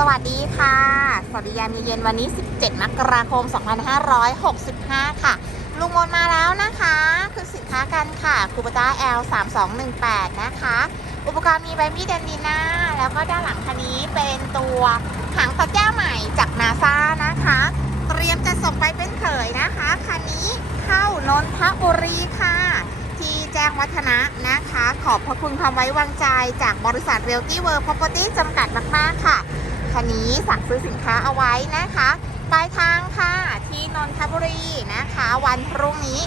สวัสดีค่ะ สวัสดียามเย็นวันนี้ 17 มกราคม 2565 ค่ะ ลุงมนมาแล้วนะคะ คือสินค้ากันค่ะคูปต้า L 3218นะคะ อุปกรณ์มีใบมีดเดนดีน่า แล้วก็ด้านหลังคันนี้เป็นตัวหางตะแก้วใหม่จากนาซานะคะ เตรียมจะส่งไปเป็นเขยนะคะ คันนี้เข้านนทบุรีค่ะ ที่แจ้งวัฒนะนะคะ ขอบพระคุณความไว้วางใจจากบริษัทเรียลตี้เวิร์ Property จำกัดมากๆค่ะ คันนี้สั่งซื้อสินค้าเอาไว้นะคะปลายทางค่ะที่นนทบุรีนะคะ วันพรุ่งนี้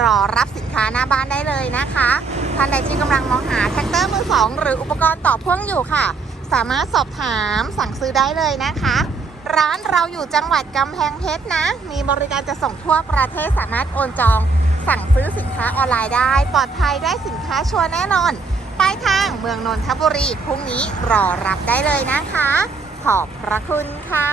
รอรับสินค้าหน้าบ้านได้เลยนะคะท่านใดที่กำลังมองหาแท็กเตอร์มือสองหรืออุปกรณ์ต่อพ่วงอยู่ค่ะ สามารถสอบถามสั่งซื้อได้เลยนะคะ ร้านเราอยู่จังหวัดกำแพงเพชรนะ มีบริการจะส่งทั่วประเทศสามารถโอนจอง สั่งซื้อสินค้าออนไลน์ได้ ปลอดภัยได้สินค้าชัวร์แน่นอนปลายทางเมืองนนทบุรีพรุ่งนี้รอรับได้เลยนะคะ ขอบพระคุณค่ะ